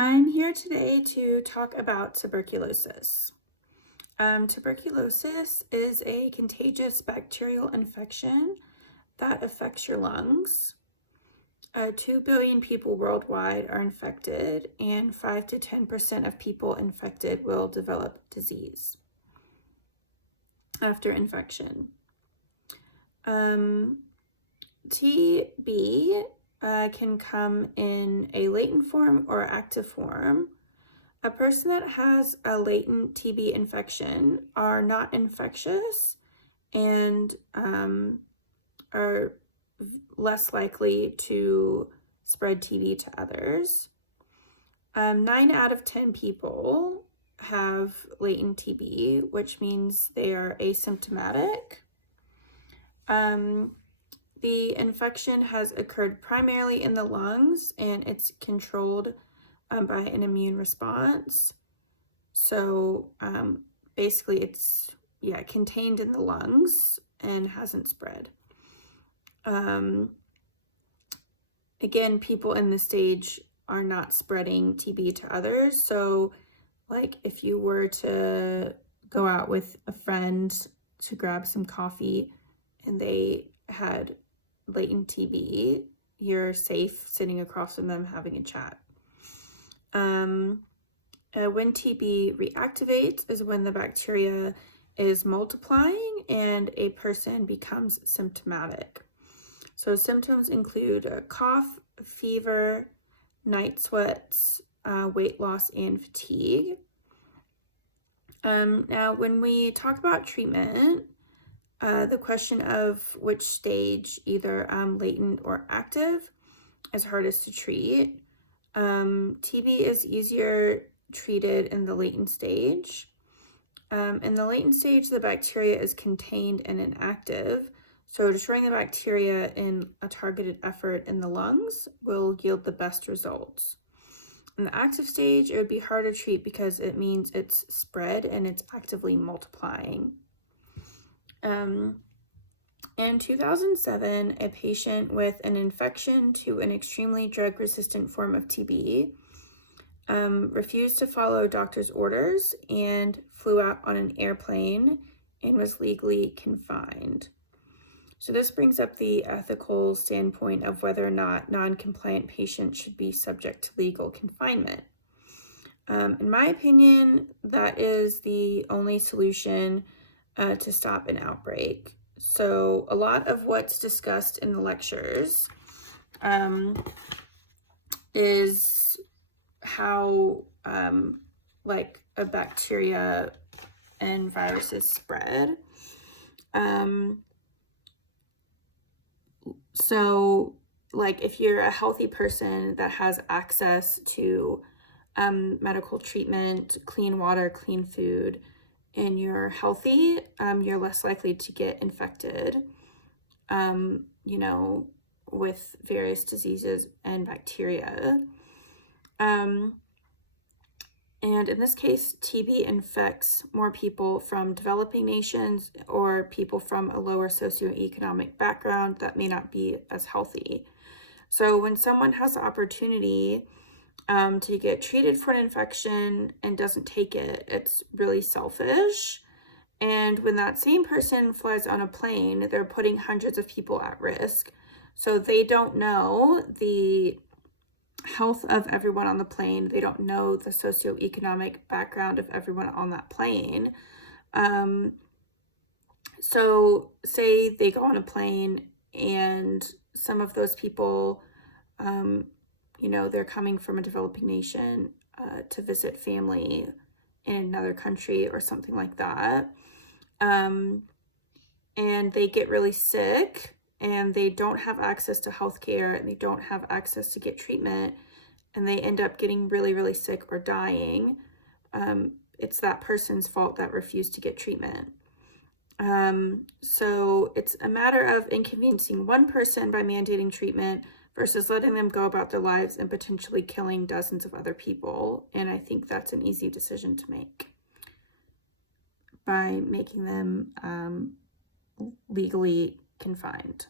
I'm here today to talk about tuberculosis. Tuberculosis is a contagious bacterial infection that affects your lungs. 2 billion people worldwide are infected, and 5 to 10% of people infected will develop disease after infection. TB can come in a latent form or active form. A person that has a latent TB infection are not infectious and are less likely to spread TB to others. 9 out of 10 people have latent TB, which means they are asymptomatic. The infection has occurred primarily in the lungs, and it's controlled by an immune response. So basically it's contained in the lungs and hasn't spread. Again, people in this stage are not spreading TB to others. So like if you were to go out with a friend to grab some coffee and they had latent TB, you're safe sitting across from them having a chat. When TB reactivates is when the bacteria is multiplying and a person becomes symptomatic. So symptoms include a cough, fever, night sweats, weight loss, and fatigue. Now, when we talk about treatment, the question of which stage, either latent or active, is hardest to treat. TB is easier treated in the latent stage. In the latent stage, the bacteria is contained and inactive, so destroying the bacteria in a targeted effort in the lungs will yield the best results. In the active stage, it would be hard to treat because it means it's spread and it's actively multiplying. In 2007, a patient with an infection to an extremely drug-resistant form of TB refused to follow doctor's orders and flew out on an airplane and was legally confined. So this brings up the ethical standpoint of whether or not non-compliant patients should be subject to legal confinement. In my opinion, that is the only solution to stop an outbreak. So a lot of what's discussed in the lectures is how like a bacteria and viruses spread. So like if you're a healthy person that has access to medical treatment, clean water, clean food, and you're healthy, you're less likely to get infected, with various diseases and bacteria. And in this case, TB infects more people from developing nations or people from a lower socioeconomic background that may not be as healthy. So when someone has the opportunity to get treated for an infection and doesn't take it, it's really selfish. And when that same person flies on a plane, they're putting hundreds of people at risk. So they don't know the health of everyone on the plane. They don't know the socioeconomic background of everyone on that plane. So say they go on a plane and some of those people, they're coming from a developing nation to visit family in another country or something like that. And they get really sick and they don't have access to healthcare and they don't have access to get treatment and they end up getting really, really sick or dying. It's that person's fault that refused to get treatment. So it's a matter of inconveniencing one person by mandating treatment versus letting them go about their lives and potentially killing dozens of other people. And I think that's an easy decision to make by making them legally confined.